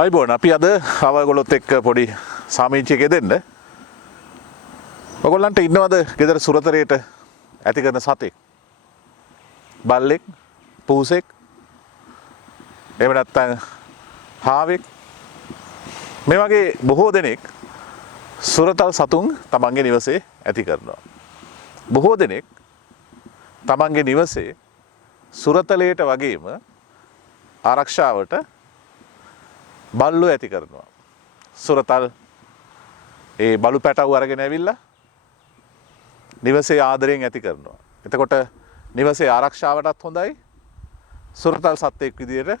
අයිබෝන් අපි අද අවගොල්ලොත් එක්ක පොඩි සාමීචයක දෙන්න. ඔයගොල්ලන්ට ඉන්නවද ගෙදර සුරතරේට ඇති කරන සතෙක්? බල්ලෙක්, පූසෙක්, එහෙම නැත්නම් හාවෙක්. මේ වගේ බොහෝ දෙනෙක් සුරතල් සතුන් තමන්ගේ නිවසේ ඇති කරනවා. බොහෝ දෙනෙක් තමන්ගේ නිවසේ සුරතලයට වගේම ආරක්ෂාවට බල්ලෝ ඇති කරනවා. සුරතල් ඒ බලු පැටව් අරගෙන ඇවිල්ලා නිවසේ ආදරයෙන් ඇති කරනවා. එතකොට නිවසේ ආරක්ෂාවටත් හොඳයි. සුරතල් සත්වෙක් විදියට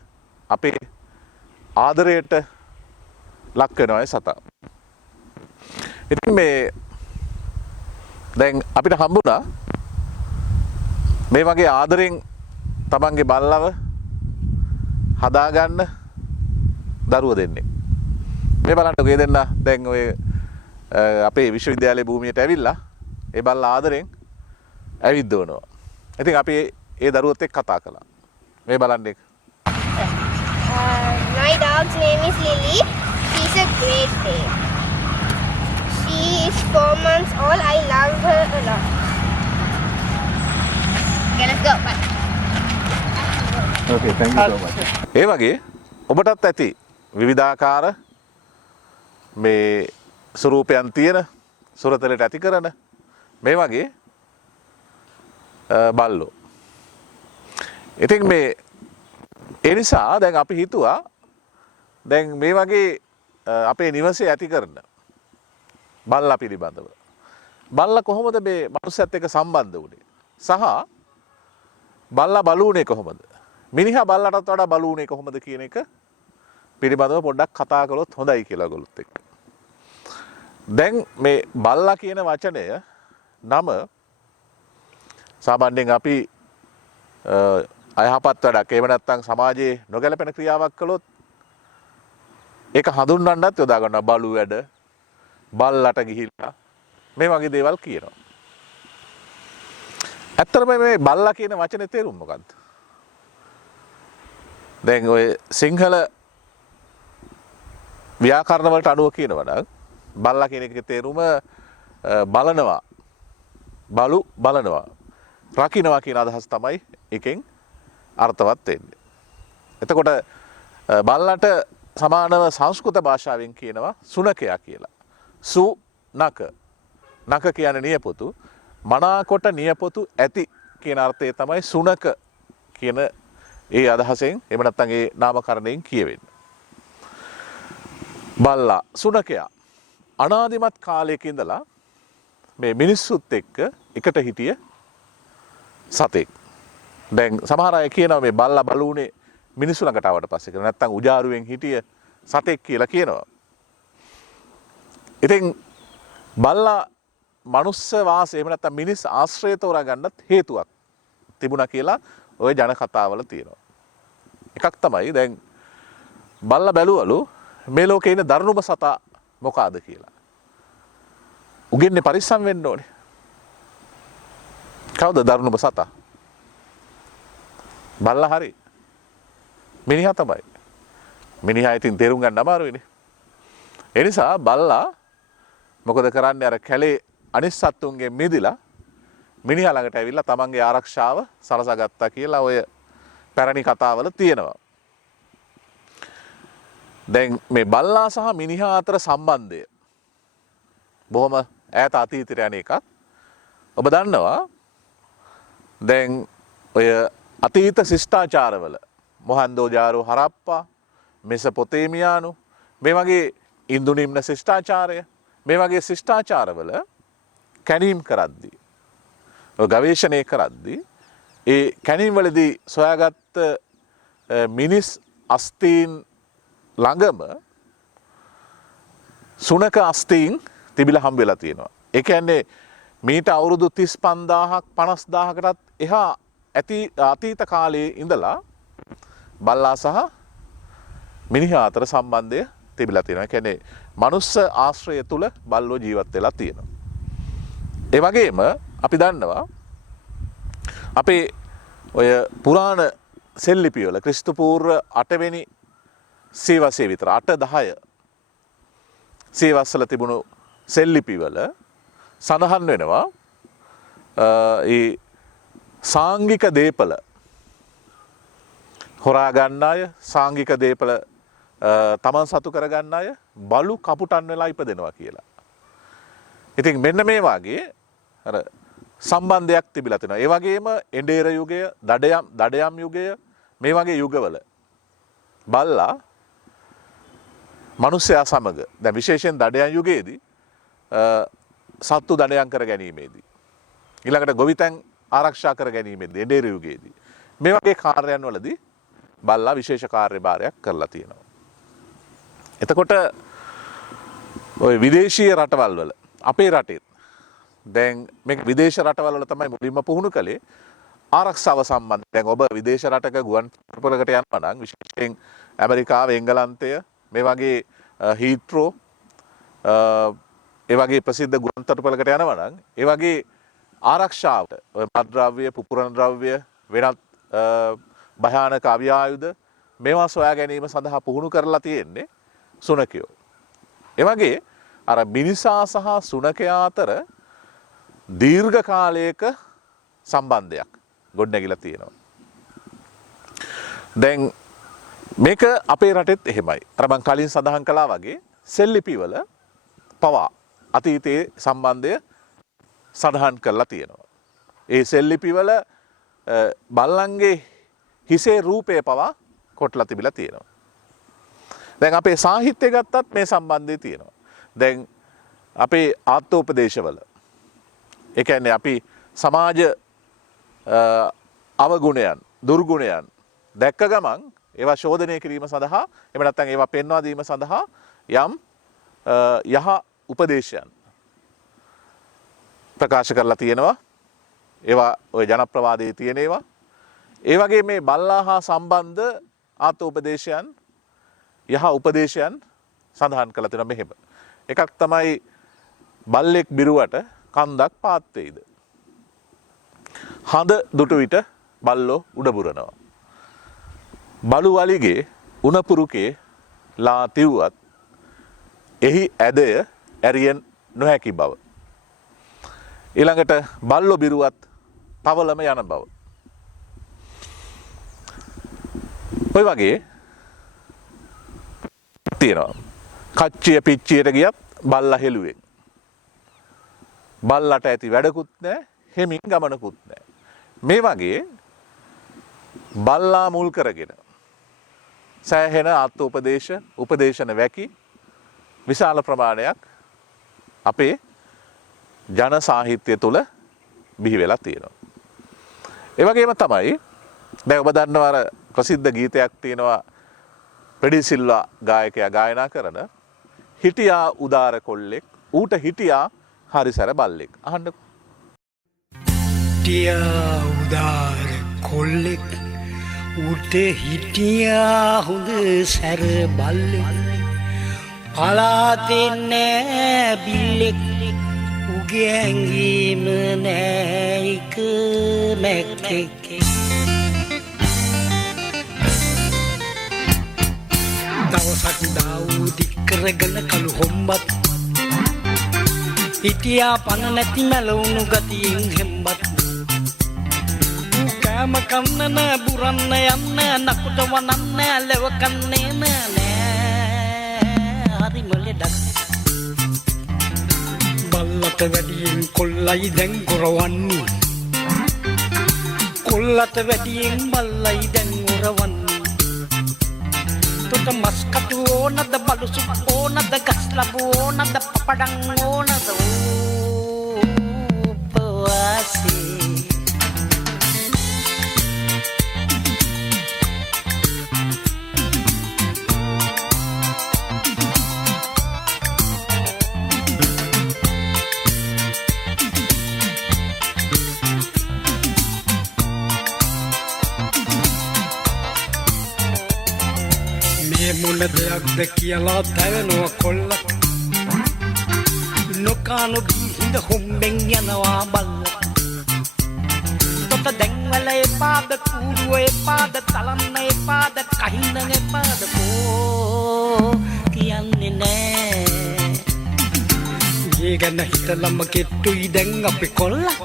අපේ ආදරයට ලක් වෙනවා ඒ සතා. ඉතින් මේ දැන් අපිට හම්බුණා මේ වගේ ආදරෙන් තමන්ගේ බල්ලව හදාගන්න දරුව දෙන්නේ. මේ බලන්නකො ඒ දෙන්න දැන් ඔය අපේ විශ්වවිද්‍යාලයේ භූමියට ඇවිල්ලා ඒ බල්ලා ආදරෙන් ඇවිද්දවනවා. ඉතින් අපි ඒ දරුවත් එක්ක කතා කළා. මේ බලන්න. My dog's name is Lily. She's a great dane. She is 4 months old. I love her a lot. Okay, let's go. Bye. Okay, thank you so much. ඒ වගේ ඔබටත් ඇති විවිධාකාර මේ ස්වරූපයන් තියෙන සුරතලයට ඇති කරන මේ වගේ බල්ලෝ. ඉතින් මේ ඒ නිසා දැන් අපි හිතුවා දැන් මේ වගේ අපේ නිවසේ ඇති කරන බල්ලා පිළිබඳව බල්ලා කොහොමද මේ මනුස්සයත් එක්ක සම්බන්ධ වුනේ සහ බල්ලා බලුනේ කොහොමද මිනිහා බල්ලටත් වඩා බලුනේ කොහොමද කියන එක පිළිබඳව පොඩ්ඩක් කතා කළොත් හොඳයි කියලා ඔයගොල්ලොත් එක්ක. දැන් මේ බල්ලා කියන වචනය නම සාමාන්‍යයෙන් අපි අයහපත් වැඩක් එහෙම නැත්නම් සමාජයේ නොගැලපෙන ක්‍රියාවක් කළොත් ඒක හඳුන්වන්නත් යොදා ගන්නවා. බලු වැඩ, බල්ලට ගිහිල්ලා මේ වගේ දේවල් කියනවා. ඇත්තටම මේ බල්ලා කියන වචනේ තේරුම මොකක්ද? දැන් ඔය සිංහල ව්‍යාකරණ වලට අනුව කියනවා නම් බල්ලා කියන එකේ තේරුම බලනවා, බලු බලනවා, රකින්නවා කියන අදහස තමයි එකෙන් අර්ථවත් වෙන්නේ. එතකොට බල්ලට සමානව සංස්කෘත භාෂාවෙන් කියනවා සුනකයා කියලා. සු නක. නක කියන්නේ නියපොතු. මනාකොට නියපොතු ඇති කියන අර්ථය තමයි සුනක කියන ඒ අදහසෙන් එහෙම නැත්නම් ඒ නාමකරණයෙන් කියවෙන්නේ. බල්ලා සුනකයා අනාදිමත් කාලයක ඉඳලා මේ මිනිස්සුත් එක්ක එකට හිටිය සතෙක්. දැන් සමහර අය කියනවා මේ බල්ලා බලුනේ මිනිස්සු ළඟට ආවට පස්සේ කියලා. නැත්නම් උජාරුවෙන් හිටිය සතෙක් කියලා කියනවා. ඉතින් බල්ලා මනුස්ස වාසය එහෙම නැත්නම් මිනිස් ආශ්‍රය තෝරා ගන්නත් හේතුවක් තිබුණා කියලා ওই ජන කතාවල තියෙනවා. එකක් තමයි දැන් බල්ලා බැලුවලු මේ ලෝකේ ඉන්න දරුණුම සතා මොකාද කියලා. උගෙන්නේ පරිස්සම් වෙන්න ඕනේ. කවුද දරුණුම සතා? බල්ලා හරි. මිනිහා තමයි. මිනිහා ඉතින් තේරුම් ගන්න අමාරුයිනේ. ඒ නිසා බල්ලා මොකද කරන්නේ අර කැලේ අනිත් සත්තුන්ගෙන් මිදිලා මිනිහා ළඟට ඇවිල්ලා තමන්ගේ ආරක්ෂාව සලසා ගත්තා කියලා ඔය පැරණි කතාවල තියෙනවා. දැන් මේ බල්ලා සහ මිනිහා අතර සම්බන්ධය බොහොම ඈත අතීතයට යන එකක්. ඔබ දන්නවා දැන් ඔය අතීත ශිෂ්ටාචාරවල මොහන්දෝජාරෝ හරප්පා, මෙසපොතේමියානු මේ වගේ ඉන්දු නිම්න ශිෂ්ටාචාරය මේ වගේ ශිෂ්ටාචාරවල කැණීම් කරද්දී ගවේෂණය කරද්දී ඒ කැණීම් වලදී සොයාගත්ත මිනිස් අස්තීන් ළඟම සුනක අස්තීන් තිබිලා හම්බ වෙලා තියෙනවා. ඒ කියන්නේ මීට අවුරුදු 35000ක් 50000කටත් එහා අතීත කාලයේ ඉඳලා බල්ලා සහ මිනිහා අතර සම්බන්ධය තිබිලා තියෙනවා. ඒ කියන්නේ මනුස්ස ආශ්‍රය තුල බල්ලෝ ජීවත් වෙලා තියෙනවා. ඒ වගේම අපි දන්නවා අපේ ඔය පුරාණ සෙල්ලිපිවල ක්‍රිස්තු පූර්ව 8 වෙනි සියවසේ විතර 8-10 සියවස්වල තිබුණු සෙල්ලිපිවල සඳහන් වෙනවා ඒ සාංගික දීපල හොරා ගන්න අය, සාංගික දීපල තමන් සතු කර ගන්න අය බලු කපුටන් වෙලා ඉපදෙනවා කියලා. ඉතින් මෙන්න මේ වගේ අර සම්බන්ධයක් තිබිලා තියෙනවා. ඒ වගේම එඬේර යුගය, දඩයම් යුගය මේ වගේ යුගවල බල්ලා මිනිසයා සමග දැන් විශේෂයෙන් දඩයම් යුගයේදී සත්තු දඩයම් කර ගැනීමේදී ඊළඟට ගොවිතැන් ආරක්ෂා කර ගැනීමේදී එඬේර යුගයේදී මේ වගේ කාර්යයන් වලදී බල්ලා විශේෂ කාර්යභාරයක් කරලා තියෙනවා. එතකොට ඔය විදේශීය රටවල් වල අපේ රටේ දැන් මේක විදේශ රටවල් වල තමයි මුලින්ම පුහුණු කළේ ආරක්ෂාව සම්බන්ධ. දැන් ඔබ විදේශ රටක ගුවන් තොටුපළකට යනවා නම් විශේෂයෙන් ඇමරිකාව, එංගලන්තය මේ වගේ හීත්‍රෝ ඒ වගේ ප්‍රසිද්ධ ගුවන් තොටුපළකට යනවා නම් ඒ වගේ ආරක්ෂාවට ඔය මත්ද්‍රව්‍ය, පුපුරන ද්‍රව්‍ය, වෙනත් භයානක අවියායුධ මේවා සොයා ගැනීම සඳහා පුහුණු කරලා තියෙන්නේ සුනකයෝ. ඒ වගේ අර මිනිසා සහ සුනකයා අතර දීර්ඝ කාලයක සම්බන්ධයක් ගොඩනැගිලා තියෙනවා. දැන් මේක අපේ රටෙත් එහෙමයි. අර මම කලින් සඳහන් කළා වගේ සෙල්ලිපිවල පවා අතීතයේ සම්බන්ධය සඳහන් කරලා තියෙනවා. ඒ සෙල්ලිපිවල බල්ලන්ගේ හිසේ රූපය පවා කොටලා තිබිලා තියෙනවා. දැන් අපේ සාහිත්‍ය ගත්තත් මේ සම්බන්ධය තියෙනවා. දැන් අපේ ආත්මෝපදේශවල ඒ කියන්නේ අපි සමාජ අවගුණයන්, දුර්ගුණයන් දැක්ක ගමන් ඒවා ශෝධනය කිරීම සඳහා එහෙම නැත්නම් ඒවා පෙන්වා දීම සඳහා යම් යහ උපදේශයන් ප්‍රකාශ කරලා තියෙනවා. ඒවා ওই ජනප්‍රවාදයේ තියෙන ඒවා. ඒ වගේ මේ බල්ලා හා සම්බන්ධ ආත්මෝපදේශයන්, යහ උපදේශයන් සඳහන් කරලා තියෙනවා මෙහෙම. එකක් තමයි බල්ලෙක් බිරුවට කන්දක් පාත් වේද. හඳ දුටු විට බල්ලෝ උඩ පුරනවා. බලු වලිගේ උණපුරුකේ ලා තිව්වත් එහි ඇදය ඇරියෙන් නොහැකි බව. ඊළඟට බල්ලෝ බිරුවත් තවලම යන බව. ඔය වගේ තියෙනවා. කච්චිය පිච්චියට ගියත් බල්ලා හෙළුවෙන්. බල්ලට ඇති වැඩකුත් නැහැ, හෙමින් ගමනකුත් නැහැ. මේ වගේ බල්ලා මුල් කරගෙන සෑහෙන ආත්මෝපදේශ, උපදේශන වැකි විශාල ප්‍රමාණයක් අපේ ජන සාහිත්‍ය තුල බිහි වෙලා තියෙනවා. ඒ වගේම තමයි දැන් ඔබ දන්නවා අර ප්‍රසිද්ධ ගීතයක් තියෙනවා ප්‍රෙඩි සිල්වා ගායකයා ගායනා කරන හිටියා උදාර කොල්ලෙක් ඌට හිටියා හරිසර බල්ලෙක්. අහන්නකො. හිටියා උදාර කොල්ලෙක් ඌට හිටියා හොඳ සැර බල්ලෙක් පලාතෙන් නෑ බිල්ලෙක් උගේ ඇඟීම නෑ එක මැක්කෙක් දවසක් දාවු දික් කරගෙන කළු හොම්බත් හිටියා පන නැති මැලවුණු ගතියෙන් හෙම්බත් කෑම කන්න නෑ බුරන්න යන්න නකුට වනන්න ලෙව කන්නේ නෑ හරිම ලෙඩක් බල්ලට වැඩියෙන් කොල්ලයි දැන් ගොරවන්නේ කොල්ලට වැඩියෙන් බල්ලයි දැන් ගොරවන්නේ තොට මස් කටු ඕනද බලු සුප් ඕනද ගස් ලබු ඕනද පපඩම් ඕනද උපවාසී මොන දෙයක්ද කියලා දැවෙනවා කොල්ල නොකානො හිඳ හොම්බෙන් යනවා බල්ල මොකද දැන්වල එපාද කූඩුව එපාද තලන්න එපාද කහින්න එපාද කෝ කියන්නේ නෑ ඒ ගැන හිතලම කෙට්ටුයි දැන් අපි කොල්ලා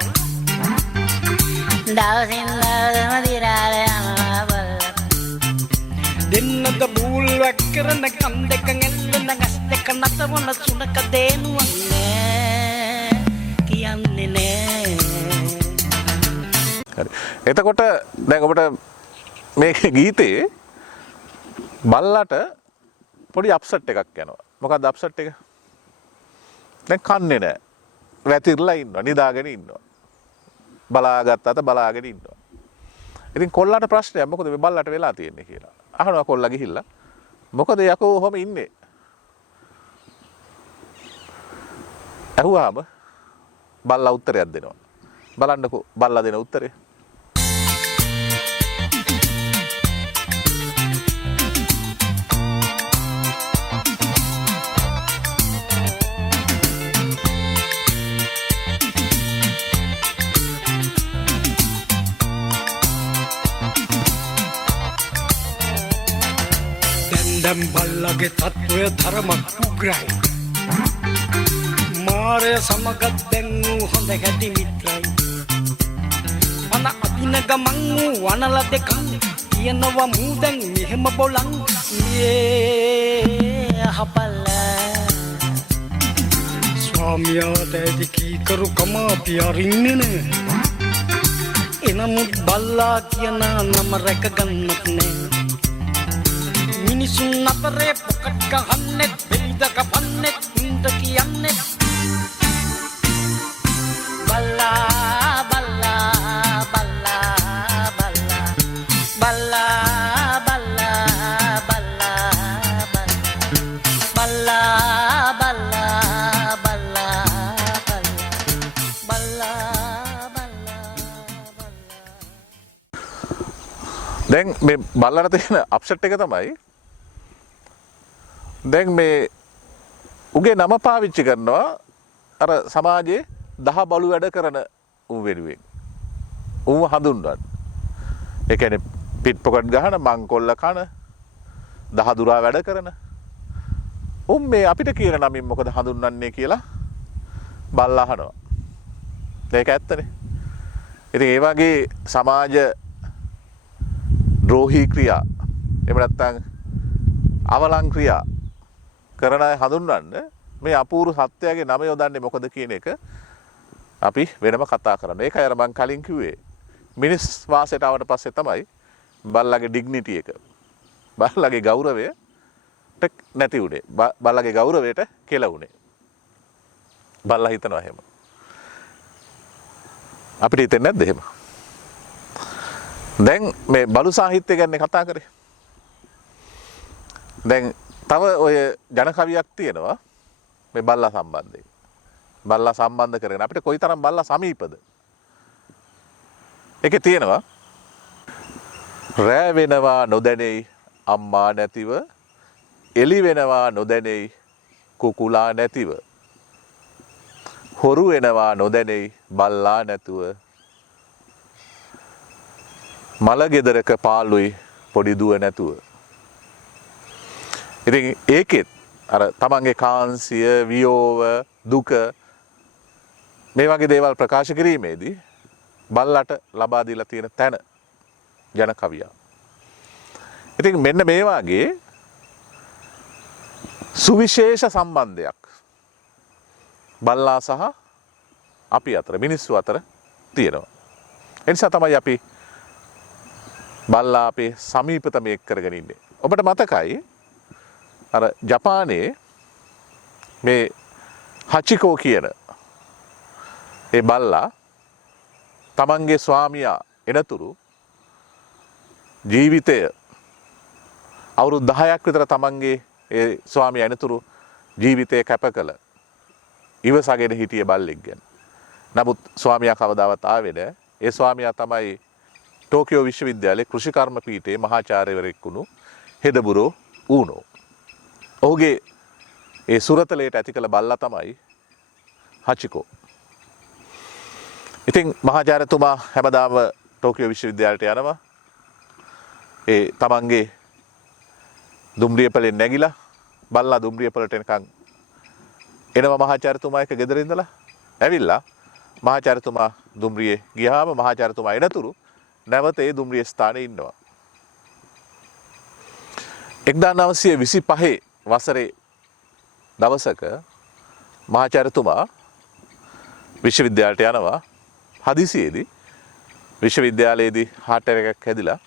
දවසින් දවසම දිරාල යනවා බල්ලා දෙන්නද බූල් වැක් කරන කන් දෙක නෙල්ලන ගස් දෙක නත වුණ සුනක දේනුවක් නෑ කියන්නේ නෑ හරි එතකොට දැන් ඔබට මේ ගීතේ බල්ලට පොඩි අප්සෙට් එකක් යනවා මොකක්ද අප්සෙට් එක දැන් කන්නේ නැහැ වැතිරලා ඉන්නවා නිදාගෙන ඉන්නවා බලාගත්තාට බලාගෙන ඉන්නවා ඉතින් කොල්ලට ප්‍රශ්නයක් මොකද මේ බල්ලට වෙලා තියෙන්නේ කියලා අහනවා කොල්ලා ගිහිල්ලා මොකද යකෝ ඔහොම ඉන්නේ අහුවාම බල්ලා උත්තරයක් දෙනවා බලන්නකෝ බල්ලා දෙන උත්තරේ දැන් බල්ලගේ තත්වය ධර්මක් උග්‍රයි මාරය සමගත් දැන් වූ හොඳ ගැටි මිත්‍රයි මන අදින ගමන් වූ වනල දෙකන් තියනවා මූ දැන් මෙහෙම බොලන් මේ හපල්ලා ස්වාමියාට ඇති කීකරු කම අපි අරින්නේ නෑ එනමුත් බල්ලා කියන නම රැක ගන්නත් නෑ මිනිසුන් අතරේ පොකට් ගහන්නෙත් බෙල්ද කපන්නෙත් උන්ට කියන්නෙත් බල්ලා බල්ලා බල්ලා බල්ලා බල්ලා බල්ලා බල්ලා බල්ලා බල්ලා බල්ලා දැන් මේ බල්ලට තියෙන අප්සෙට් එක තමයි දැන් මේ උගේ නම පාවිච්චි කරනවා අර සමාජයේ දහ බලු වැඩ කරන උන් වෙනුවෙන් උන්ව හඳුන්වන්න. ඒ කියන්නේ පිට් පොකට් ගහන මංකොල්ල කන දහ දුරා වැඩ කරන උන් මේ අපිට කියන නමින් මොකද හඳුන්වන්නේ කියලා බල්ලා අහනවා. ඒක ඇත්තනේ. ඉතින් ඒ වගේ සමාජ ද්‍රෝහී ක්‍රියා එහෙම නැත්නම් අවලං ක්‍රියා කරන අය හඳුන්වන්න මේ අපූර්ව සත්‍යයේ නම යොදන්නේ මොකද කියන එක අපි වෙනම කතා කරන්න. ඒකයි අර මං කලින් කිව්වේ මිනිස් වාසයට ආවට පස්සේ තමයි බල්ලගේ ඩිග්නිටි එක බල්ලගේ ගෞරවය නැති උනේ. බල්ලගේ ගෞරවයට කෙලවුනේ. බල්ලා හිතනවා එහෙම. අපිට හිතෙන්නේ නැද්ද එහෙම? දැන් මේ බලු සාහිත්‍ය ගැන කතා කරේ. දැන් තව ඔය ජන කවියක් තියෙනවා මේ බල්ලා සම්බන්ධයෙන්. බල්ලා සම්බන්ධ කරගෙන අපිට කොයිතරම් බල්ලා සමීපද? ඒකේ තියෙනවා රෑ වෙනවා නොදැනෙයි අම්මා නැතිව එලි වෙනවා නොදැනෙයි කුකුලා නැතිව හොරු වෙනවා නොදැනෙයි බල්ලා නැතුව මල ගෙදරක පාළුයි පොඩි දුව නැතුව. ඉතින් ඒකෙත් අර තමන්ගේ කාන්සිය වියෝව දුක මේ වගේ දේවල් ප්‍රකාශ කිරීමේදී බල්ලට ලබා දීලා තියෙන තැන ජන කවියා. ඉතින් මෙන්න මේ වගේ සුවිශේෂ සම්බන්ධයක් බල්ලා සහ අපි අතර මිනිස්සු අතර තියෙනවා. ඒ නිසා තමයි අපි බල්ලා අපේ සමීපතම එක් කරගෙන ඉන්නේ. ඔබට මතකයි අර ජපානයේ මේ හචිකෝ කියන ඒ බල්ලා තමන්ගේ ස්වාමියා එනතුරු ජීවිතය අවුරුදු 10ක් විතර තමන්ගේ ඒ ස්වාමියා එනතුරු ජීවිතය කැප කළ ඉවසගෙන හිටිය බල්ලෙක් ගැන. නමුත් ස්වාමියා කවදාවත් ආවේ නැහැ. ඒ ස්වාමියා තමයි ටෝකියෝ විශ්වවිද්‍යාලයේ කෘෂිකර්ම පීඨයේ මහාචාර්යවරයෙක් වුණු හෙදබුරෝ ඌනෝ. ඔහුගේ ඒ සුරතලයට ඇති කළ බල්ලා තමයි හචිකෝ. ඉතින් මහාචාර්යතුමා හැමදාම ටෝකියෝ විශ්වවිද්‍යාලයට යනවා. ඒ තමන්ගේ දුම්රියපලෙන් නැගිලා බල්ලා දුම්රියපලට එනකන් එනවා මහාචාර්යතුමා එක ගෙදර ඉඳලා. ඇවිල්ලා මහාචාර්යතුමා දුම්රියේ ගියාම මහාචාර්යතුමා එනතුරු නැවත ඒ දුම්රිය ස්ථානයේ ඉන්නවා. 1925 වසරේ දවසක මහාචාර්යතුමා විශ්වවිද්‍යාලයට යනවා. හදිසියේදී විශ්වවිද්‍යාලයේදී හાર્ට් එකක් හැදිලා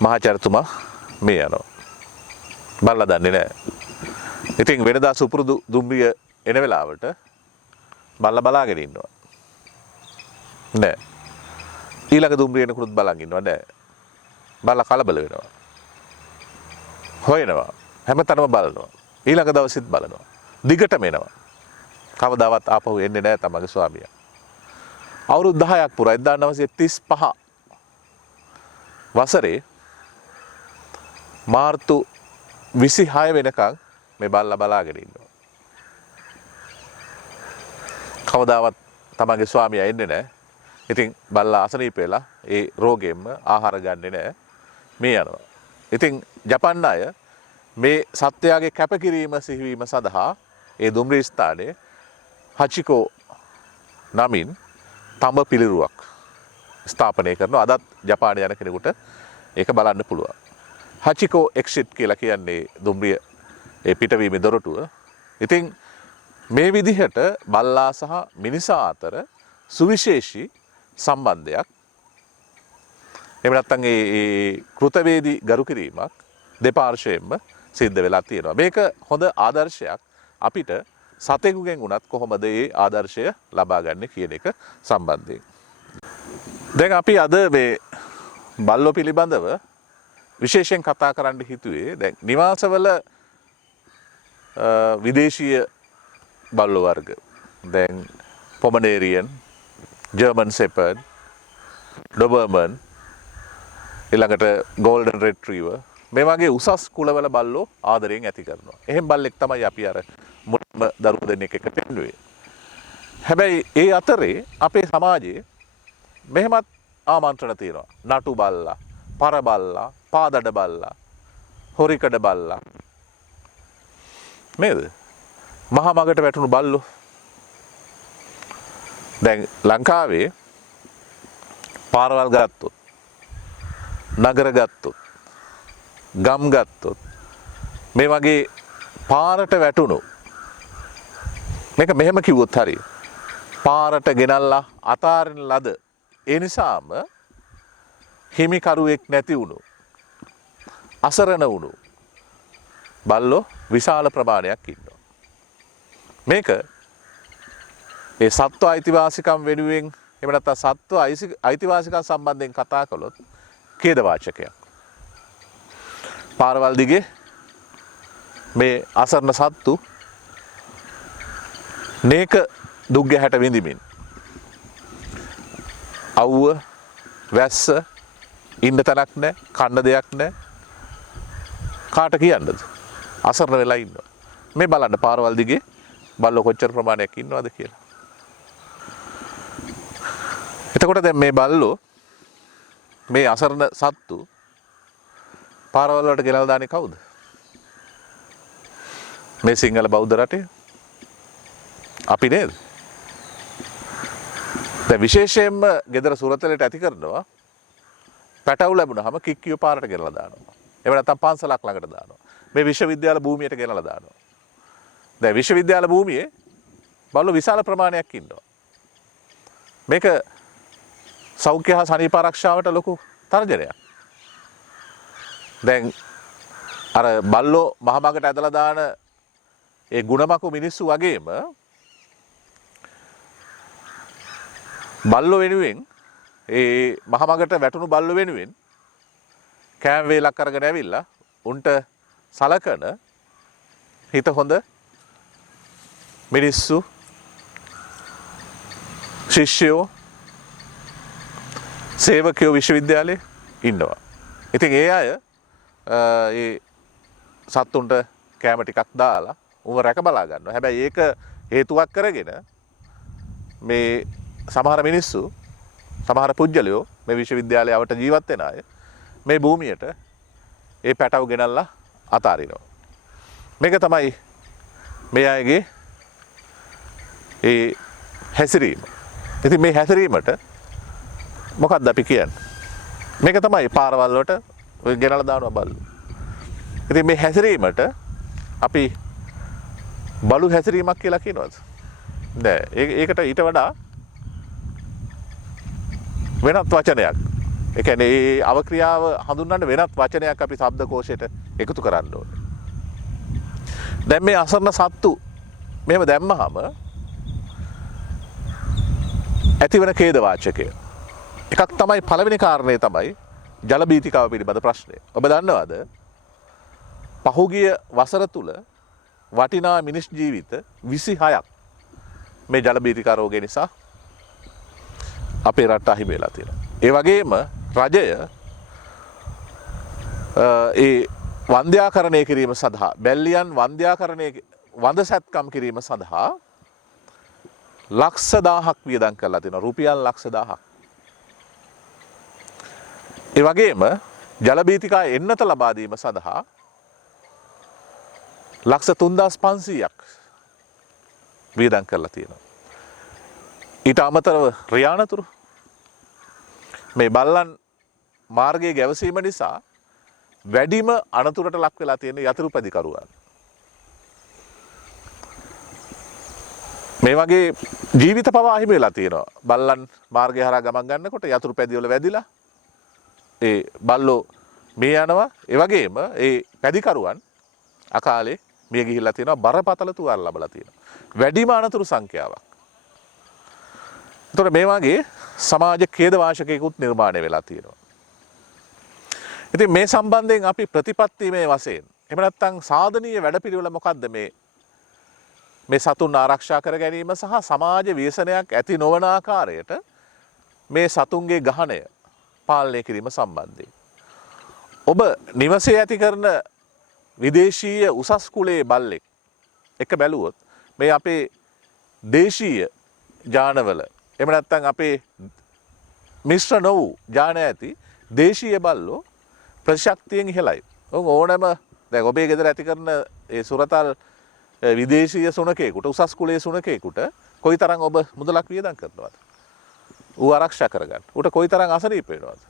මහාචාර්යතුමා මේ යනවා. බල්ලා දන්නේ නැහැ. ඉතින් වෙනදා සුපුරුදු දුම්රිය එන වෙලාවට බල්ලා බලාගෙන ඉන්නවා. නෑ. ඊළඟ දුම්රිය එනකුත් බලන් ඉන්නවා නෑ. බල්ලා කලබල වෙනවා. හොයනවා. හැමතැනම බලනවා. ඊළඟ දවසෙත් බලනවා. දිගටම එනවා. කවදාවත් ආපහු එන්නේ නැහැ තමගේ ස්වාමියා. අවුරුදු 10ක් පුරා 1935 වසරේ මාර්තු 26 වෙනකන් මේ බල්ලා බලාගෙන ඉන්නවා. කවදාවත් තමගේ ස්වාමියා එන්නේ නැහැ. ඉතින් බල්ලා අසනීප වෙලා ඒ රෝගෙම්ම ආහාර ගන්නෙ නැහැ. මේ යනවා. ඉතින් ජපන් අය මේ සත්වයාගේ කැපකිරීම සිහිවීම සඳහා ඒ දුම්රිය ස්ථානයේ හචිකෝ නමින් තඹ පිළිරුවක් ස්ථාපනය කරනවා. අදත් ජපානයේ යන කෙනෙකුට ඒක බලන්න පුළුවන්. හචිකෝ එක්සිට් කියලා කියන්නේ දුම්රිය ඒ පිටවීමේ දොරටුව. ඉතින් මේ විදිහට බල්ලා සහ මිනිසා අතර සුවිශේෂී සම්බන්ධයක් එහෙම නැත්නම් ඒ කෘතවේදී ගරු කිරීමක් දෙපාර්ශ්වයෙන්ම සිද්ධ වෙලා තියෙනවා. මේක හොඳ ආදර්ශයක් අපිට සතෙකුගෙන් වුණත් කොහොමද මේ ආදර්ශය ලබා ගන්න කියන එක සම්බන්ධයෙන්. දැන් අපි අද මේ බල්ලෝ පිළිබඳව විශේෂයෙන් කතා කරන්න හිතුවේ දැන් නිවාසවල විදේශීය බල්ලෝ වර්ග දැන් පොමනේරියන්, ජර්මන් සෙපර්ඩ්, ඩොබර්මන් ඊළඟට ගෝල්ඩන් රෙට්‍රීවර් මේ වගේ උසස් කුලවල බල්ලෝ ආදරයෙන් ඇති කරනවා. එහෙම බල්ලෙක් තමයි අපි අර මුලින්ම දරුවෝ දෙන්නෙක් එක්ක පෙන්නුවේ. හැබැයි ඒ අතරේ අපේ සමාජයේ මෙහෙමත් ආමන්ත්‍රණ තියෙනවා. නටු බල්ලා, පර බල්ලා, පාදඩ බල්ලා, හොරිකඩ බල්ලා. නේද? මහා මගට වැටුණු බල්ලෝ. දැන් ලංකාවේ පාරවල් ගත්තොත්, නගර ගත්තොත්, ගම් ගත්තොත් මේ වගේ පාරට වැටුණු මේක මෙහෙම කිව්වොත් හරියි. පාරට ගෙනල්ලා අතාරින ලද ඒ නිසාම හිමිකරුවෙක් නැති වුණු අසරණ වුණු බල්ලෝ විශාල ප්‍රමාණයක් ඉන්නවා. මේක ඒ සත්ව අයිතිවාසිකම් වෙනුවෙන් එහෙම නැත්නම් සත්ව අයිතිවාසිකම් සම්බන්ධයෙන් කතා කළොත් ඛේදවාචකයක්. පාරවල් දිගේ මේ අසරණ සත්තු නේක දුක් ගැහැට විඳිමින් අවුව වැස්ස ඉන්න තැනක් නැහැ, කන්න දෙයක් නැහැ. කාට කියන්නද? අසරණ වෙලා ඉන්නවා. මේ බලන්න පාරවල් දිගේ බල්ලෝ කොච්චර ප්‍රමාණයක් ඉන්නවද කියලා. එතකොට දැන් මේ බල්ලෝ මේ අසරණ සත්තු පාරවල් වලට ගෙනල්ලා දාන්නේ කවුද? මේ සිංහල බෞද්ධ රටේ අපි නේද? දැන් විශේෂයෙන්ම ගෙදර සුරතලයට ඇති කරනවා පැටවු ලැබුණාම කික්කියෝ පාරට ගෙනලා දානවා. එහෙම නැත්නම් පන්සලක් ළඟට දානවා. මේ විශ්වවිද්‍යාල භූමියට ගෙනලා දානවා. දැන් විශ්වවිද්‍යාල භූමියේ බල්ලෝ විශාල ප්‍රමාණයක් ඉන්නවා. මේක සෞඛ්‍ය හා සනීප ආරක්ෂාවට ලොකු තර්ජනයක්. දැන් අර බල්ලෝ මහමගට ඇදලා දාන ඒ ගුණමකු මිනිස්සු වගේම බල්ලෝ වෙනුවෙන් ඒ මහමගට වැටුණු බල්ලෝ වෙනුවෙන් කෑම වේලක් අරගෙන ඇවිල්ලා උන්ට සලකන හිත හොඳ මිනිස්සු ශිෂ්‍යයෝ සේවකයෝ විශ්වවිද්‍යාලයේ ඉන්නවා. ඉතින් ඒ අය ඒ සත්තුන්ට කෑම ටිකක් දාලා උව රැක බලා ගන්නවා. හැබැයි ඒක හේතුවක් කරගෙන මේ සමහර මිනිස්සු සමහර පුජ්‍යලයෝ මේ විශ්වවිද්‍යාලයට ජීවත් වෙන අය මේ භූමියට ඒ පැටව ගෙනල්ලා අතාරිනවා. මේක තමයි මේ අයගේ ඒ හැසිරීම. ඉතින් මේ හැසිරීමට මොකක්ද අපි කියන්නේ? මේක තමයි පාරවල් වලට ඔය ගෙනල්ලා දානවා බල්ලෝ. ඉතින් මේ හැසිරීමට අපි බලු හැසිරීමක් කියලා කියනවාද? නෑ. ඒකට ඊට වඩා වෙනත් වචනයක්. ඒ කියන්නේ මේ අවක්‍රියාව හඳුන්වන්න වෙනත් වචනයක් අපි ශබ්දකෝෂයට එකතු කරන්න ඕනේ. දැන් මේ අසරණ සත්තු මෙහෙම දැම්මහම ඇතිවන ඛේද වාචකය. එකක් තමයි පළවෙනි කාරණේ තමයි ජල බීතිකාව පිළිබඳ ප්‍රශ්නය. ඔබ දන්නවද? පහුගිය වසර තුල වටිනා මිනිස් ජීවිත 26ක් මේ ජල බීතිකා රෝගය නිසා අපේ රට අහිමි වෙලා තියෙනවා. ඒ වගේම රජය ඒ වන්ද්‍යාකරණය කිරීම සඳහා බැල්ලියන් වඳ සැත්කම් කිරීම සඳහා ලක්ෂ 1000ක් වියදම් කරලා තියෙනවා. රුපියල් ලක්ෂ 1000ක්. ඒ වගේම ජල බීතිකා එන්නත ලබා දීම සඳහා ලක්ෂ 3500ක් වියදම් කරලා තියෙනවා. ඊට අමතරව රියානතුරු මේ බල්ලන් මාර්ගයේ ගැවසීම නිසා වැඩිම අනතුරට ලක් වෙලා තියෙන යතුරු පැදිකරුවන්. මේ වගේ ජීවිත පවා අහිමි වෙලා තියෙනවා. බල්ලන් මාර්ගය හරහා ගමන් ගන්නකොට යතුරු පැදි වල වැදිලා ඒ බල්ලෝ මේ යනවා. ඒ වගේම ඒ පැදිකරුවන් අකාලේ මිය ගිහිල්ලා තියෙනවා. බරපතල තුවාල ලැබලා තියෙනවා. වැඩිම අනතුරු සංඛ්‍යාවක්. එතකොට මේ වගේ සමාජ ඛේද වාචකයකුත් නිර්මාණය වෙලා තියෙනවා. ඉතින් මේ සම්බන්ධයෙන් අපි ප්‍රතිපත්තිමය වශයෙන් එහෙම නැත්නම් සාධනීය වැඩපිළිවෙල මොකද්ද මේ සතුන් ආරක්ෂා කර ගැනීම සහ සමාජ ව්‍යසනයක් ඇති නොවන ආකාරයට මේ සතුන්ගේ ගහණය පාලනය කිරීම සම්බන්ධයෙන්. ඔබ නිවසේ ඇති කරන විදේශීය උසස් කුලයේ බල්ලෙක් එක බැලුවොත් මේ අපේ දේශීය ජානවල එහෙම නැත්නම් අපේ මිශ්‍ර නො වූ ජාන ඇති දේශීය බල්ලෝ ප්‍රශක්තියෙන් ඉහළයි. ඕනෑම දැන් ඔබේ ගෙදර ඇති කරන ඒ සුරතල් විදේශීය සුනකයෙකුට උසස් කුලයේ සුනකයෙකුට කොයිතරම් ඔබ මුදලක් වියදම් කරනවද? ඌ ආරක්ෂා කරගන්න. ඌට කොයිතරම් අසනීප වෙනවද?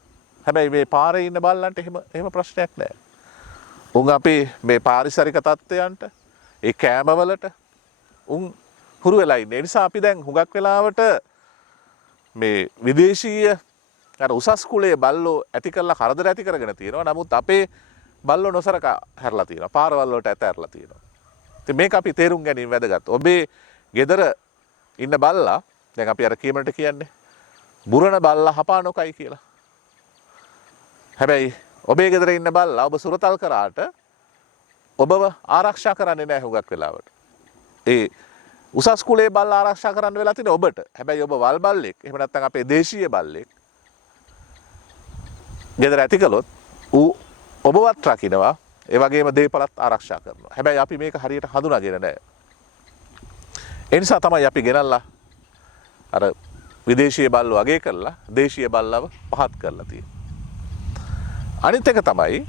හැබැයි මේ පාරේ ඉන්න බල්ලන්ට එහෙම ප්‍රශ්නයක් නැහැ. උන් අපේ මේ පාරිසරික තත්ත්වයන්ට ඒ කෑමවලට උන් හුරු වෙලා ඉන්නේ. ඒ නිසා අපි දැන් හුඟක් වෙලාවට මේ විදේශීය අර උසස් කුලයේ බල්ලෝ ඇති කරලා කරදර ඇති කරගෙන තියෙනවා. නමුත් අපේ බල්ලෝ නොසරකා හැරලා තියෙනවා. පාරවල් වලට ඇතැරලා තියෙනවා. ඉතින් මේක අපි තේරුම් ගැනීම වැදගත්. ඔබේ ගෙදර ඉන්න බල්ලා දැන් අපි අර කීමකට කියන්නේ බුරණ බල්ලා හපා නොකයි කියලා. හැබැයි ඔබේ ගෙදර ඉන්න බල්ලා ඔබ සුරතල් කරාට ඔබව ආරක්ෂා කරන්නේ නැහැ හුඟක් වෙලාවට. ඒ උසස් කුලයේ බල්ලා ආරක්ෂා කරන්න වෙලා තියෙන්නේ ඔබට. හැබැයි ඔබ වල් බල්ලෙක් එහෙම නැත්නම් අපේ දේශීය බල්ලෙක් ගෙදර ඇති කළොත් ඌ ඔබවත් රකින්නවා. ඒ වගේම දේපලත් ආරක්ෂා කරනවා. හැබැයි අපි මේක හරියට හඳුනාගෙන නැහැ. ඒ නිසා තමයි අපි ගෙනල්ලා අර විදේශීය බල්ලෝ අගේ කරලා දේශීය බල්ලව පහත් කරලා තියෙන්නේ. අනිත් එක තමයි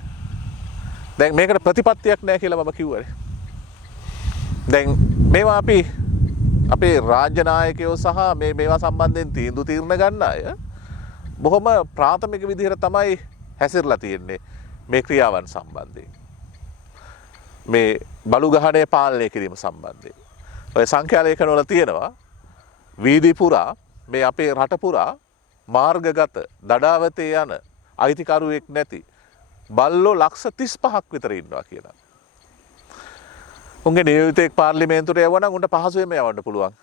දැන් මේකට ප්‍රතිපත්තියක් නැහැ කියලා මම කිව්වනේ. දැන් මේවා අපි අපේ රාජ්‍ය නායකයෝ සහ මේවා සම්බන්ධයෙන් තීන්දුව తీරන ගන්න අය බොහොම ප්‍රාථමික විදිහට තමයි හැසිරලා තියෙන්නේ මේ ක්‍රියාවන් සම්බන්ධයෙන්. මේ බලු ගහණය පාලනය කිරීම සම්බන්ධයෙන්. ඔය සංඛ්‍යා ලේඛන වල තියෙනවා වීදි පුරා මේ අපේ රට පුරා මාර්ගගත දඩාවතේ යන අයිතිකරුවෙක් නැති බල්ලෝ ලක්ෂ 35ක් විතර ඉන්නවා කියලා. උන්ගේ නියමිතෙක් පාර්ලිමේන්තුවට යවුවා නම් උන්ට පහසුවෙන්ම යවන්න පුළුවන්.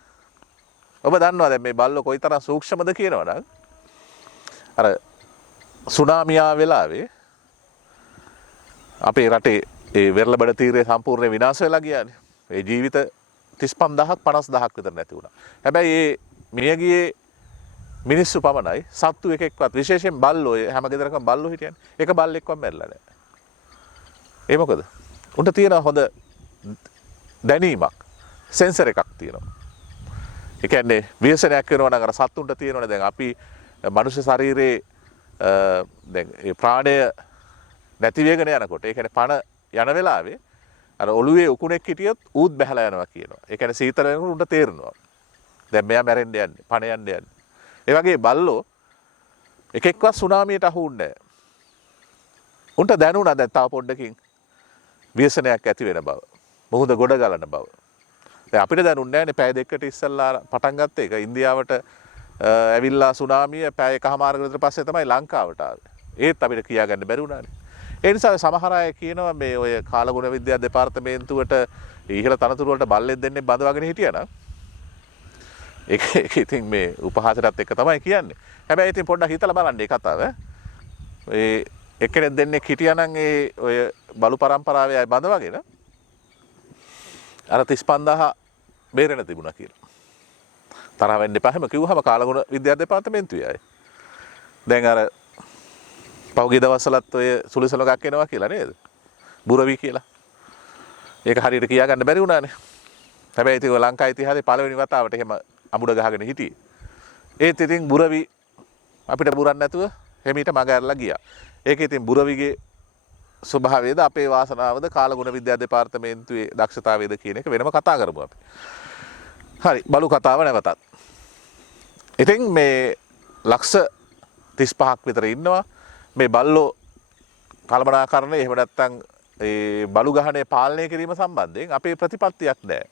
ඔබ දන්නවා දැන් මේ බල්ලෝ කොයිතරම් සූක්ෂමද කියනවනම් අර සුනාමියා වෙලාවේ අපේ රටේ ඒ වෙරළබඩ තීරය සම්පූර්ණ විනාශ වෙලා ගියානේ. ඒ ජීවිත 35000ක් 50000ක් විතර නැති වුණා. හැබැයි මේ මියගියේ මිනිස්සු පමණයි සත්තු එකෙක්වත් විශේෂයෙන් බල්ලෝ හැම ගෙදරකම බල්ලෝ හිටියනේ. එක බල්ලෙක්වත් මැරිලා නැහැ. ඒ මොකද? උන්ට තියෙන හොඳ දැනීමක් සෙන්සර් එකක් තියෙනවා. ඒ කියන්නේ ව්‍යසනයක් වෙනවා නම් අර සත්තුන්ට තියෙනවනේ දැන් අපි මනුෂ්‍ය ශරීරයේ දැන් ඒ ප්‍රාණය නැති වෙගෙන යනකොට ඒ කියන්නේ පණ යන වෙලාවේ අර ඔළුවේ උකුණෙක් හිටියොත් ඌත් බැහැලා යනවා කියනවා. ඒ කියන්නේ සීතල වෙනකොට උන්ට තේරෙනවා. දැන් මෙයා මැරෙන්න යන්නේ, පණ යන්න යන්නේ. ඒ වගේ බල්ලෝ එකෙක්වත් සුනාමියට අහු වුණේ නැහැ. උන්ට දැනුණා දැන් තව පොඩ්ඩකින් ව්‍යසනයක් ඇති වෙන බව. මොහොත ගොඩ ගලන බව. දැන් අපිට දැනුන්නේ නැහැනේ පැය දෙකකට ඉස්සෙල්ලා පටන් ගත්ත එක. ඉන්දියාවට ඇවිල්ලා සුනාමිය පැය එකමාරකට විතර පස්සේ තමයි ලංකාවට ආවේ. ඒත් අපිට කියාගන්න බැරි වුණානේ. ඒ නිසා සමහර අය කියනවා මේ ඔය කාලගුණ විද්‍යා දෙපාර්තමේන්තුවට ඉහළ තනතුරු වලට බල්ලෙක් දෙන්නේ බඳවාගෙන හිටියනම් ඒක ඉතින් මේ උපහාසයටත් එක්ක තමයි කියන්නේ. හැබැයි ඉතින් පොඩ්ඩක් හිතලා බලන්න මේ කතාව. ඒ එක්කෙනෙක් දෙන්නෙක් හිටියානම් ඒ ඔය බලු පරම්පරාවේ අය බඳවාගෙන අර 35000 බේරෙන්න තිබුණා කියලා. තරහ වෙන්න එපා හැම කිව්වහම කාලගුණ විද්‍යා දෙපාර්තමේන්තුවේ අය. දැන් අර පෞගිය දවස්වලත් ඔය සුලිසලකක් එනවා කියලා නේද? බුරවි කියලා. ඒක හරියට කියාගන්න බැරි වුණානේ. හැබැයි ඉතින් ලංකා ඉතිහාසයේ පළවෙනි වතාවට එහෙම අමුඩ ගහගෙන හිටියේ. ඒත් ඉතින් බුරවි අපිට බුරන්න නැතුව හිමීට මග ඇරලා ගියා. ඒක ඉතින් බුරවිගේ ස්වභාවයද අපේ වාසනාවද කාලගුණ විද්‍යා දෙපාර්තමේන්තුවේ දක්ෂතාවයද කියන එක වෙනම කතා කරමු අපි. හරි බලු කතාව නැවතත්. ඉතින් මේ ලක්ෂ 35ක් විතර ඉන්නවා. මේ බල්ලෝ කළමනාකරණය එහෙම නැත්නම් ඒ බලු ගහණය පාලනය කිරීම සම්බන්ධයෙන් අපේ ප්‍රතිපත්තියක් නැහැ.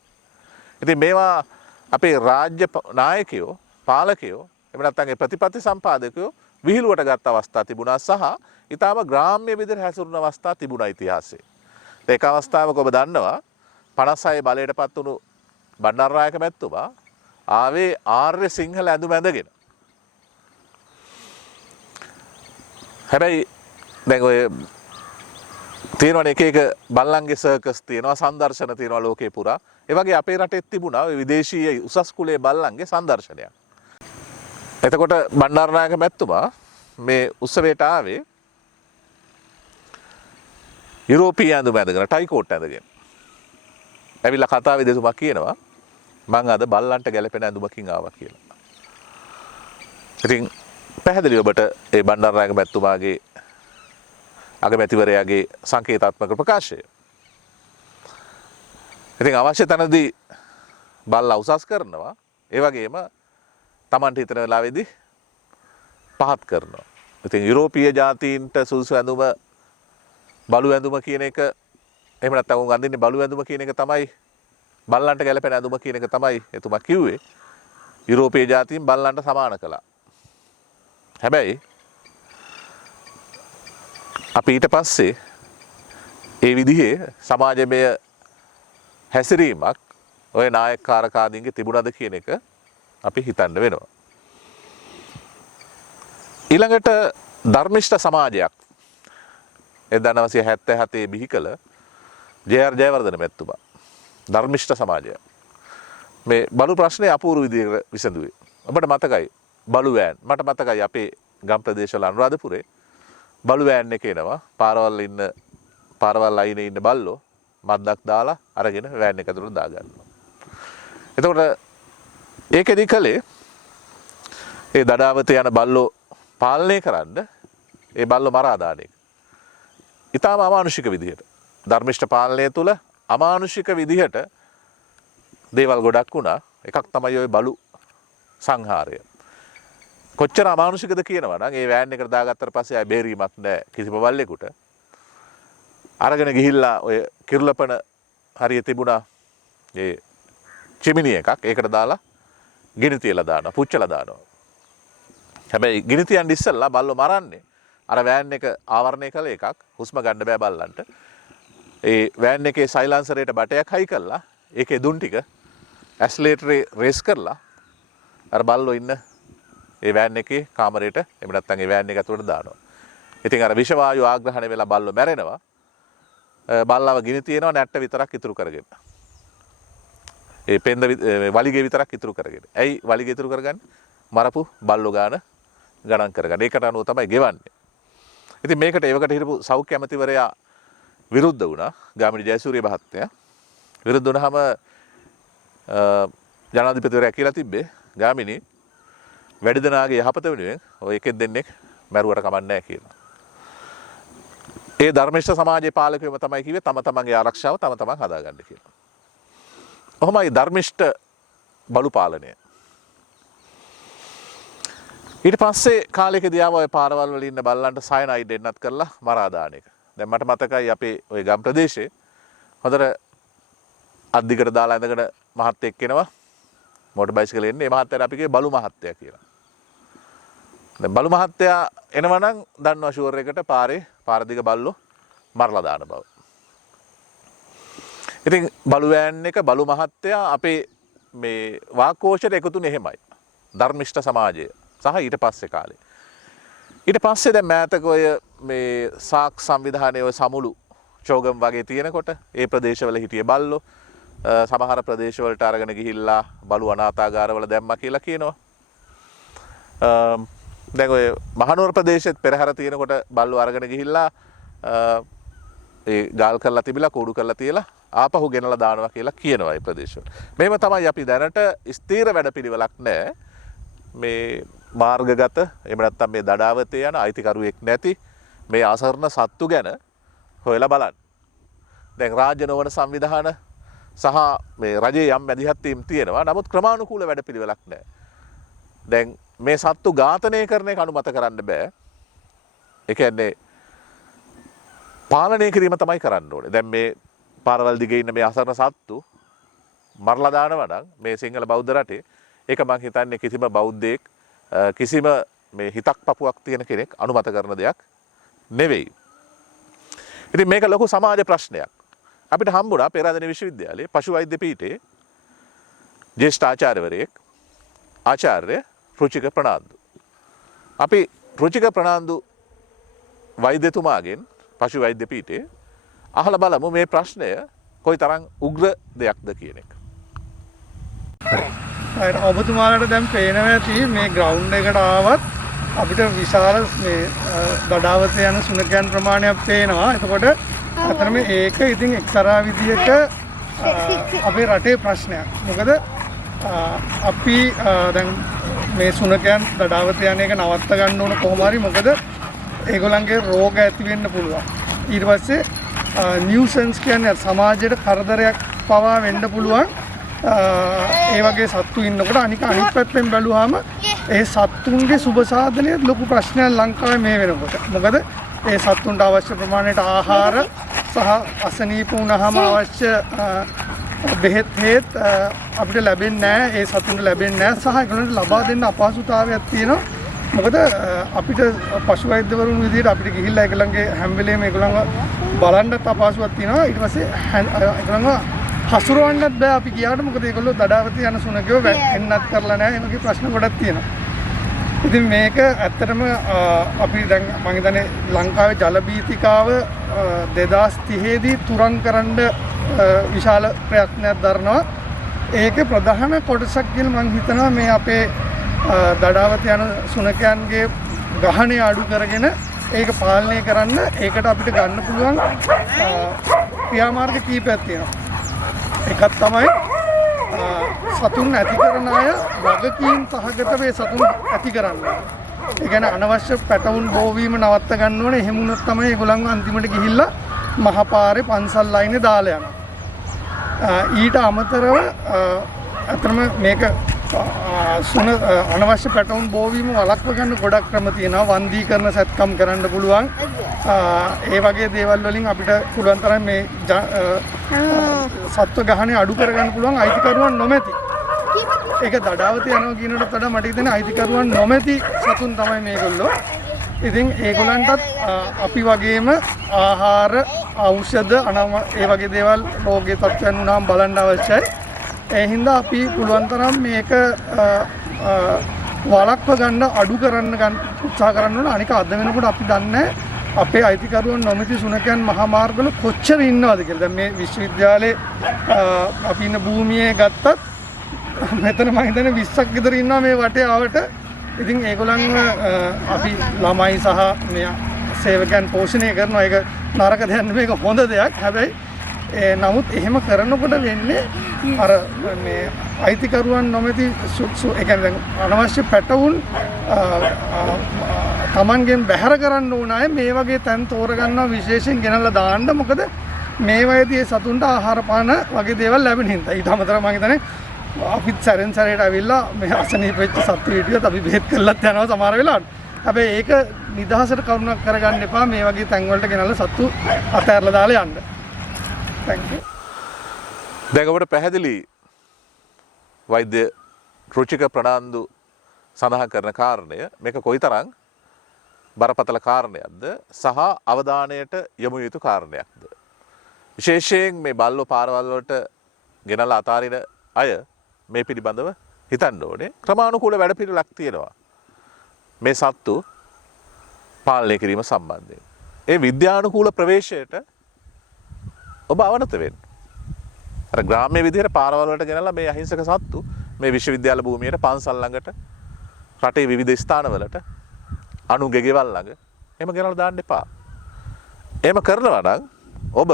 ඉතින් මේවා අපේ රාජ්‍ය නායකයෝ පාලකයෝ එහෙම නැත්නම් ඒ ප්‍රතිපත්ති සම්පාදකයෝ විහිළුවට ගත් අවස්ථා තිබුණා සහ ඊටාම ග්‍රාම්‍ය විදිහට හැසිරුණු අවස්ථා තිබුණා ඉතිහාසයේ. ඒක අවස්ථාවක ඔබ දන්නවා 56 බලයටපත් වුණු බණ්ඩාරනායක මැතිතුමා ආවේ ආර්ය සිංහල ඇඳුම ඇඳගෙන. හැබැයි දැන් ඔය තියෙනවනේ එක එක බල්ලන්ගේ සර්කස් තියෙනවා සංදර්ශන තියෙනවා ලෝකේ පුරා. ඒ වගේ අපේ රටෙත් තිබුණා ඔය විදේශීය උසස් කුලයේ බල්ලන්ගේ සංදර්ශනයක්. එතකොට බණ්ඩාරනායක මැතිතුමා මේ උත්සවයට ආවේ යුරෝපීය ඇඳුම ඇඳගෙන ටයි කෝට් ඇඳගෙන. ඇවිල්ලා කතාවේ දෙතුමා කියනවා මං අද බල්ලන්ට ගැලපෙන ඇඳුමකින් ආවා කියලා. ඉතින් පැහැදිලි ඔබට ඒ බණ්ඩාරනායක මැතිතුමාගේ අගමැතිවරයාගේ සංකේතාත්මක ප්‍රකාශය. ඉතින් අවශ්‍ය තැනදී බල්ලා උසස් කරනවා. ඒ වගේම Tamanට හිතන වෙලාවේදී පහත් කරනවා. ඉතින් යුරෝපීය ජාතීන්ට සුදුසු ඇඳුම බලු ඇඳුම කියන එක එහෙම නැත්නම් උන් අඳින්නේ බලු ඇඳුම කියන එක තමයි බල්ලන්ට ගැලපෙන ඇඳුම කියන එක තමයි එතුමා කිව්වේ. යුරෝපීය ජාතීන් බල්ලන්ට සමාන කළා. හැබැයි අපි ඊට පස්සේ ඒ විදිහේ සමාජමය හැසිරීමක් ඔය නායකකාරකාදීන්ගේ තිබුණාද කියන එක අපි හිතන්න වෙනවා. ඊළඟට ධර්මිෂ්ඨ සමාජයක් 1977 බිහි කළ ජේ.ආර්. ජයවර්ධන මැතිතුමා ධර්මිෂ්ඨ සමාජය. මේ බලු ප්‍රශ්නේ අපූර්ව විදිහට විසඳුවේ. අපිට මතකයි බලු වෑන්. මට මතකයි අපේ ගම් ප්‍රදේශවල අනුරාධපුරේ බලු වෑන් එක එනවා. පාරවල් අයිනේ ඉන්න බල්ලෝ මද්දක් දාලා අරගෙන වෑන් එක ඇතුළට දාගන්නවා. එතකොට ඒකෙදි කලේ ඒ දඩාවතේ යන බල්ලෝ පාලනය කරන්න ඒ බල්ලෝ මරා දාන එක. ඊටාම අමානුෂික විදිහට. ධර්මිෂ්ඨ පාලනය තුල අමානුෂික විදිහට දේවල් ගොඩක් වුණා. එකක් තමයි ওই බලු සංහාරය. කොච්චර අමානුෂිකද කියනවා නම් ඒ වෑන් එකට දාගත්තට පස්සේ ආය බේරීමක් නැහැ කිසිම බල්ලෙකුට. අරගෙන ගිහිල්ලා ඔය කිරුළපන හරිය තිබුණා ඒ චිමිනි එකක්. ඒකට දාලා ගිනි තියලා දානවා, පුච්චලා දානවා. හැබැයි ගිනි තියන්න ඉස්සෙල්ලා බල්ලෝ මරන්නේ අර වෑන් එක ආවරණය කළ එකක් හුස්ම ගන්න බෑ බල්ලන්ට. ඒ වෑන් එකේ සයිලන්සරේට බටයක් හයි කරලා ඒකේ දුම් ටික ඇස්ලේටරේ රේස් කරලා අර බල්ලෝ ඉන්න ඒ වෑන් එකේ කාමරේට එහෙම නැත්නම් ඒ වෑන් එක ඇතුළට දානවා. ඉතින් අර විෂ වායු ආග්‍රහණය වෙලා බල්ලෝ මැරෙනවා. බල්ලව ගිනි තියනවා නැට්ට විතරක් ඉතුරු කරගෙන. ඒ පෙන්ද වලිගේ විතරක් ඉතුරු කරගෙන. ඇයි වලිගේ ඉතුරු කරගන්නේ? මරපු බල්ලෝ ගණන් කරගන්න. ඒකට අනුව තමයි ගෙවන්නේ. ඉතින් මේකට ඒවකට හිටපු සෞඛ්‍ය ඇමතිවරයා විරුද්ධ වුණා. ගාමිණී ජයසූරිය මහත්මයා. විරුද්ධ වුණාම ජනාධිපතිවරයා කියලා තිබ්බේ ගාමිණී වැඩි දෙනාගේ යහපත වෙනුවෙන් ඔය එකෙක් දෙන්නෙක් මැරුවට කමක් නැහැ කියලා. ඒ ධර්මිෂ්ඨ සමාජයේ පාලකයම තමයි කිව්වේ තම තමන්ගේ ආරක්ෂාව තම තමන් හදාගන්න කියලා. කොහොමයි ධර්මිෂ්ඨ බලු පාලනය. ඊට පස්සේ කාලෙකදී ආව ඔය පාරවල් වල ඉන්න බල්ලන්ට සයනයිඩ් දෙන්නත් කරලා මරා දාන එක. දැන් මට මතකයි අපේ ওই ගම් ප්‍රදේශයේ හොඳට අද්දිකට දාලා ඇඳගෙන මහත්තයෙක් එනවා මෝටර් බයිසිකලෙ එන්නේ. මේ මහත්තයාට අපි කියේ බලු මහත්තයා කියලා. දැන් බලු මහත්තයා එනවා නම් දන්නවා ෂුවර් එකට පාර දිග බල්ලෝ මරලා දාන බව. ඉතින් බලු වෑන් එක බලු මහත්තයා අපේ මේ වාක්කෝෂයට එකතුනේ එහෙමයි. ධර්මිෂ්ඨ සමාජය සහ ඊට පස්සේ කාලේ. ඊට පස්සේ දැන් මෑතක ඔය මේ සාක් සංවිධානයේ ඔය සමුළු චෝගම් වගේ තියෙනකොට ඒ ප්‍රදේශවල හිටිය බල්ලෝ සමහර ප්‍රදේශවලට අරගෙන ගිහිල්ලා බලු අනාථාගාරවල දැම්මා කියලා කියනවා. දැන් ඔය මහනුවර ප්‍රදේශෙත් පෙරහැර තියෙනකොට බල්ලෝ අරගෙන ගිහිල්ලා ඒ ගාල් කරලා තිබිලා කූඩු කරලා තියලා ආපහු ගෙනලා දානවා කියලා කියනවා ඒ ප්‍රදේශවල. මේව තමයි අපි දැනට ස්ථීර වැඩපිළිවෙලක් නැහැ. මේ මාර්ගගත එහෙම නැත්නම් මේ දඩාවතේ යන අයිතිකරුවෙක් නැති මේ අසරණ සත්තු ගැන හොයලා බලන්න. දැන් රාජ්‍ය නොවන සංවිධාන සහ මේ රජයේ යම් මැදිහත් වීම් තියෙනවා. නමුත් ක්‍රමානුකූල වැඩපිළිවෙලක් නැහැ. දැන් මේ සත්තු ඝාතනය කරන එක අනුමත කරන්න බෑ. ඒ කියන්නේ පාලනය කිරීම තමයි කරන්න ඕනේ. දැන් මේ පාරවල් දිගේ ඉන්න මේ අසරණ සත්තු මරලා දානවා නම් මේ සිංහල බෞද්ධ රටේ ඒක මං හිතන්නේ කිසිම බෞද්ධයෙක් කිසිම මේ හිතක් පපුවක් තියෙන කෙනෙක් අනුමත කරන දෙයක් නෙවෙයි. ඉතින් මේක ලොකු සමාජ ප්‍රශ්නයක්. අපිට හම්බුණා පෙරාදෙණිය විශ්වවිද්‍යාලයේ පශු වෛද්‍ය පීඨයේ ජ්‍යෙෂ්ඨ ආචාර්යවරයෙක් ආචාර්ය රුචික ප්‍රනාන්දු. අපි රුචික ප්‍රනාන්දු වෛද්‍යතුමාගෙන් පශු වෛද්‍ය පීඨයේ අහලා බලමු මේ ප්‍රශ්නය කොයිතරම් උග්‍ර දෙයක්ද කියන එක. ඔබතුමාලට දැන් පේනවා ඇති මේ ග්‍රවුන්ඩ් එකට ආවත් අපිට විශාල මේ දඩාවත යන සුනකයන් ප්‍රමාණයක් පේනවා. එතකොට අතරම ඒක ඉතින් එක්තරා විදියක අපේ රටේ ප්‍රශ්නයක්. මොකද අපි දැන් මේ සුනකයන් දඩාවත යන එක නවත්ත ගන්න ඕන කොහොම හරි. මොකද ඒගොල්ලන්ගේ රෝග ඇති වෙන්න පුළුවන්. ඊට පස්සේ නියුසන්ස් කියන්නේ සමාජයට කරදරයක් පවා වෙන්න පුළුවන්. ඒ වගේ සත්තු ඉන්නකොට අනිත් පැත්තෙන් බැලුවාම ඒ සත්තුන්ගේ සුබ සාධනයේ ලොකු ප්‍රශ්නයක් ලංකාවේ මේ වෙනකොට. මොකද ඒ සත්තුන්ට අවශ්‍ය ප්‍රමාණයට ආහාර සහ අසනීප වුණාම අවශ්‍ය බෙහෙත් අපිට ලැබෙන්නේ නැහැ. ඒ සතුන්ට ලැබෙන්නේ නැහැ. සහ ඒගොල්ලන්ට ලබා දෙන්න අපහසුතාවයක් තියෙනවා. මොකද අපිට පශු වෛද්‍යවරුන් විදිහට අපිට ගිහිල්ලා ඒගොල්ලන්ගේ හැම වෙලේම ඒගොල්ලන්ව බලන්නත් අපහසුවක් තියෙනවා. ඊට පස්සේ ඒගොල්ලන්ව හසුරවන්නත් බෑ අපි ගියාට. මොකද ඒගොල්ලෝ දඩාවතේ යන සුනකයෝ එන්නත් කරලා නැහැ. ඒ වගේ ප්‍රශ්න ගොඩක් තියෙනවා. ඉතින් මේක ඇත්තටම අපි දැන් මම හිතන්නේ ලංකාවේ ජල බීතිකාව 2030 දී තුරන් කරන්න විශාල ප්‍රයත්නයක් දරනවා. ඒකේ ප්‍රධාන කොටසක් කියලා මම හිතනවා මේ අපේ දඩාවත යන සුනකයන්ගේ ගහණය අඩු කරගෙන ඒක පාලනය කරන්න. ඒකට අපිට ගන්න පුළුවන් ක්‍රියාමාර්ග කීපයක් තියෙනවා. එකක් තමයි සතුන් ඇති කරන අය වගකීම් සහගත වේ සතුන් ඇති කරන්න. ඒ කියන්නේ අනවශ්‍ය පැටවුන් බෝවීම නවත්ත ගන්න ඕනේ. එහෙම වුණොත් තමයි ඒගොල්ලන් අන්තිමට ගිහිල්ලා මහපාරේ පන්සල් ලයිනේ දාලා යනවා. ඊට අමතරව අතරම මේක අනවශ්‍ය පැටවුන් බෝවීම වළක්ව ගන්න ගොඩක් ක්‍රම තියෙනවා. වන්දී කරන සැත්කම් කරන්න පුළුවන්. ඒ වගේ දේවල් වලින් අපිට පුළුවන් තරම් මේ සත්ව ගහණය අඩු කරගන්න පුළුවන්. අයිතිකරුවන් නොමැති ඒක දඩාවත යනවා කියනකට වඩා මට හිතෙන්නේ අයිතිකරුවන් නොමැති සතුන් තමයි මේගොල්ලෝ. ඉතින් ඒගොල්ලන්ටත් අපි වගේම ආහාර ඖෂධ ඒ වගේ දේවල් රෝගී තත්ත්වයන් වුණාම බලන්න අවශ්‍යයි. ඒ හින්දා අපි පුළුවන් තරම් මේක වළක්ව ගන්න අඩු කරන්න උත්සාහ කරන්න ඕන. අනික අද වෙනකොට අපි දන්නේ අපේ අයිතිකරුවන් නොමැති සුනකයන් මහා මාර්ගවල කොච්චර ඉන්නවද කියලා. දැන් මේ විශ්වවිද්‍යාලේ අපි ඉන්න භූමියේ ගත්තත් මෙතන මම හිතන්නේ 20ක් විතර ඉන්නවා මේ වටේ ආවට. ඉතින් ඒගොල්ලන්ව අපි ළමයි සහ මේ සේවකයන් පෝෂණය කරනවා. ඒක නරක දෙයක් නෙමෙයි, ඒක හොඳ දෙයක්. හැබැයි නමුත් එහෙම කරනකොට වෙන්නේ අර මේ අයිතිකරුවන් නොමැති ඒ කියන්නේ දැන් අනවශ්‍ය පැටවුන් Tamanගෙන් බැහැර කරන්න ඕන අය මේ වගේ තැන් තෝරගන්නවා විශේෂයෙන් ගෙනල්ලා දාන්න. මොකද මේ වයේදී සතුන්ට ආහාර පාන වගේ දේවල් ලැබෙන හින්දා. ඊට අමතරව මම හිතන්නේ අපිත් සැරෙන් සැරේට ඇවිල්ලා මේ අසනීප වෙච්ච සත්තු හිටියොත් අපි බෙහෙත් කරලත් යනවා සමහර වෙලාවට. හැබැයි ඒක නිදහසට කරුණක් කරගන්න එපා. මේ වගේ තැන් වලට ගෙනල්ලා සත්තු අතහැරලා දාලා යන්න. Thank you. දැන් ඔබට පැහැදිලි වෛද්‍ය රුචික ප්‍රනාන්දු සඳහන් කරන කාරණය මේක කොයිතරම් බරපතල කාරණයක්ද සහ අවධානයට යොමු යුතු කාරණයක්ද. විශේෂයෙන් මේ බල්ලෝ පාරවල් වලට ගෙනලා අතාරින අය මේ පිළිබඳව හිතන්න ඕනේ. ක්‍රමානුකූල වැඩපිළිවෙලක් තියෙනවා මේ සත්තු පාලනය කිරීම සම්බන්ධයෙන්. ඒ විද්‍යානුකූල ප්‍රවේශයට ඔබ අවනත වෙන්න. අර ග්‍රාම්‍ය විදිහට පාරවල් වලට ගෙනලා මේ අහිංසක සත්තු මේ විශ්වවිද්‍යාල භූමියට පන්සල් ළඟට රටේ විවිධ ස්ථානවලට අනුගේ ගෙවල් ළඟ එහෙම ගෙනලා දාන්න එපා. එහෙම කරනවා නම් ඔබ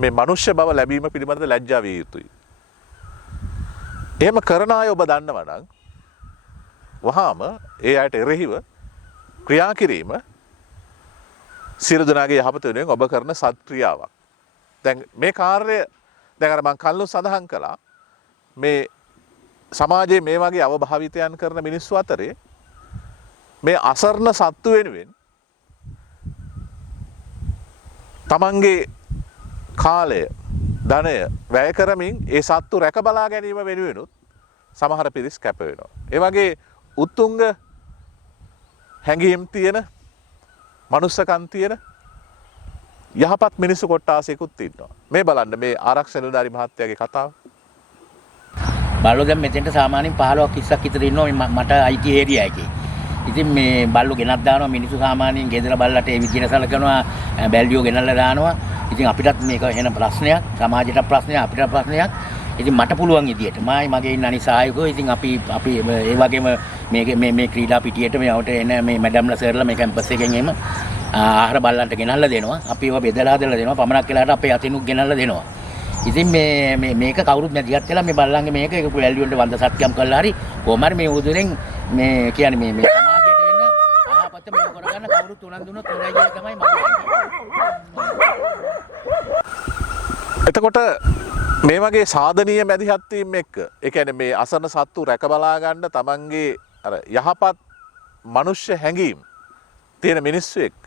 මේ මනුෂ්‍ය බව ලැබීම පිළිබඳ ලැජ්ජා විය යුතුයි. එහෙම කරන අය ඔබ දන්නවා නම් වහාම ඒ අයට එරෙහිව ක්‍රියා කිරීම සියලු දෙනාගේ යහපත වෙනුවෙන් ඔබ කරන සත් ක්‍රියාවක්. දැන් මේ කාර්යය දැන් අර මම කලින් සඳහන් කළා මේ සමාජයේ මේ වගේ අවභාවිතයන් කරන මිනිස්සු අතරේ මේ අසරණ සත්තු වෙනුවෙන් තමන්ගේ කාලය ධනය වැය කරමින් ඒ සත්තු රැක බලා ගැනීම වෙනුවෙනුත් සමහර පිරිස් කැප වෙනවා. ඒ වගේ උත්තුංග හැඟීම් තියෙන මනුස්සකම් තියෙන යහපත් මිනිස්සු කොට්ටාසයකුත් ඉන්නවා. මේ බලන්න මේ ආරක්ෂක නිලධාරි මහත්තයාගේ කතාව. බල්ලෝ දැන් මෙතෙන්ට සාමාන්‍යයෙන් 15ක් 20ක් විතර ඉන්නවා මට අයිති ඒරියා එකේ. ඉතින් මේ බල්ලෝ ගෙනත් දානවා මිනිස්සු සාමාන්‍යයෙන් ගෙදර බල්ලට ඒ විදිහට සලකනවා බැල්ඩියෝ ගෙනල්ලා දානවා. ඉතින් අපිටත් මේක වෙන ප්‍රශ්නයක් සමාජයට ප්‍රශ්නයක් අපිට ප්‍රශ්නයක්. ඉතින් මට පුළුවන් විදියට මගේ ඉන්න අනිත් සහායකයෝ ඉතින් අපි ඒ වගේම මේ ක්‍රීඩා පිටියට මේවට එන මේ මැඩම්ලා සර්ලා මේ කැම්පස් එකෙන් එම ආහාර බල්ලන්ට ගෙනල්ලා දෙනවා. අපි ඒවා බෙදලා දෙනවා. පමණක් වෙලාවට අපේ අතිනුත් ගෙනල්ලා දෙනවා. ඉතින් මේක කවුරුත් මැදිහත් වෙලා මේ බල්ලන්ගේ මේක ඒක වැල්ඩියෝන්ට වන්ද සත්‍යම් කළා හරි කොහොම හරි මේ උදුරෙන් මේ කියන්නේ මේ සමාජයට වෙන අහපත මේ කරගන්න කවුරුත් උනන්දු වුණොත් හොඳයි කියලා තමයි මම එතකොට මේ වගේ සාධනීය මැදිහත් වීම එක්ක ඒ කියන්නේ මේ අසරණ සත්තු රැක බලා ගන්න තමන්ගේ අර යහපත් මනුෂ්‍ය හැඟීම් තියෙන මිනිස්සු එක්ක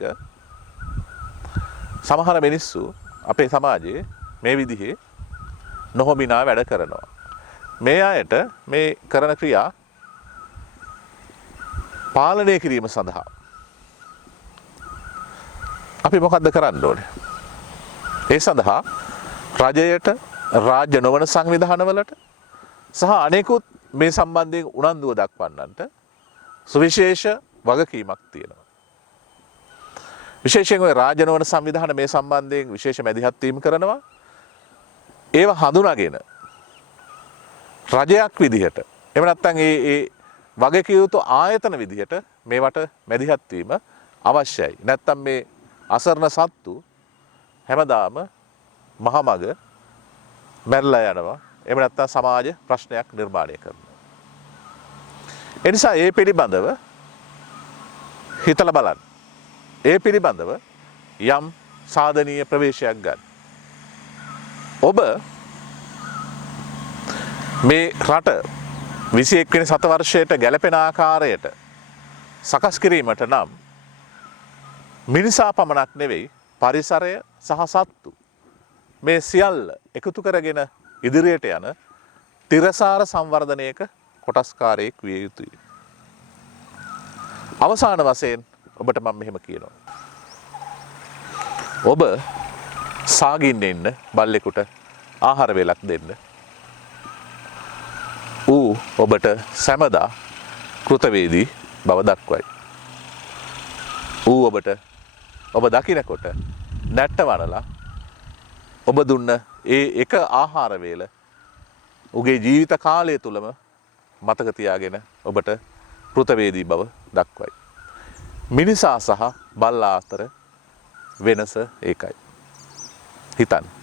සමහර මිනිස්සු අපේ සමාජයේ මේ විදිහේ නොහොබිනා වැඩ කරනවා. මේ අයට මේ කරන ක්‍රියා පාලනය කිරීම සඳහා අපි මොකද්ද කරන්න ඕනේ? ඒ සඳහා රජයට රාජ්‍ය නොවන සංවිධානවලට සහ අනෙකුත් මේ සම්බන්ධයෙන් උනන්දුව දක්වන්නන්ට සුවිශේෂ වගකීමක් තියෙනවා. විශේෂයෙන් ඔය රාජ්‍ය නොවන සංවිධාන මේ සම්බන්ධයෙන් විශේෂ මැදිහත් වීම කරනවා. ඒව හඳුනාගෙන රජයක් විදිහට එහෙම නැත්නම් ඒ වගකිය යුතු ආයතන විදිහට මේවට මැදිහත් වීම අවශ්‍යයි. නැත්නම් මේ අසරණ සත්තු හැමදාම මහමග මැරලා යනවා. එහෙම නැත්නම් සමාජ ප්‍රශ්නයක් නිර්මාණය කරනවා. ඒ නිසා ඒ පිළිබඳව හිතලා බලන්න. ඒ පිළිබඳව යම් සාධනීය ප්‍රවේශයක් ගන්න. ඔබ මේ රට 21 වෙනි සතවර්ෂයට ගැලපෙන ආකාරයට සකස් කිරීමට නම් මිනිසා පමණක් නෙවෙයි පරිසරය සහ සත්තු මේ සියල්ල එකතු කරගෙන ඉදිරියට යන තිරසාර සංවර්ධනයක කොටස්කාරයෙක් විය යුතුයි. අවසාන වශයෙන් ඔබට මම මෙහෙම කියනවා. ඔබ සාගින්න ඉන්න බල්ලෙකුට ආහාර වේලක් දෙන්න. ඌ ඔබට සැමදා කෘතවේදී බව දක්වයි. ඌ ඔබට ඔබ දකිනකොට නැට්ට වනලා ඔබ දුන්න ඒ එක ආහාර වේල උගේ ජීවිත කාලය තුලම මතක තියාගෙන ඔබට කෘතවේදී බව දක්වයි. මිනිසා සහ බල්ලා අතර වෙනස ඒකයි. හිතන්න.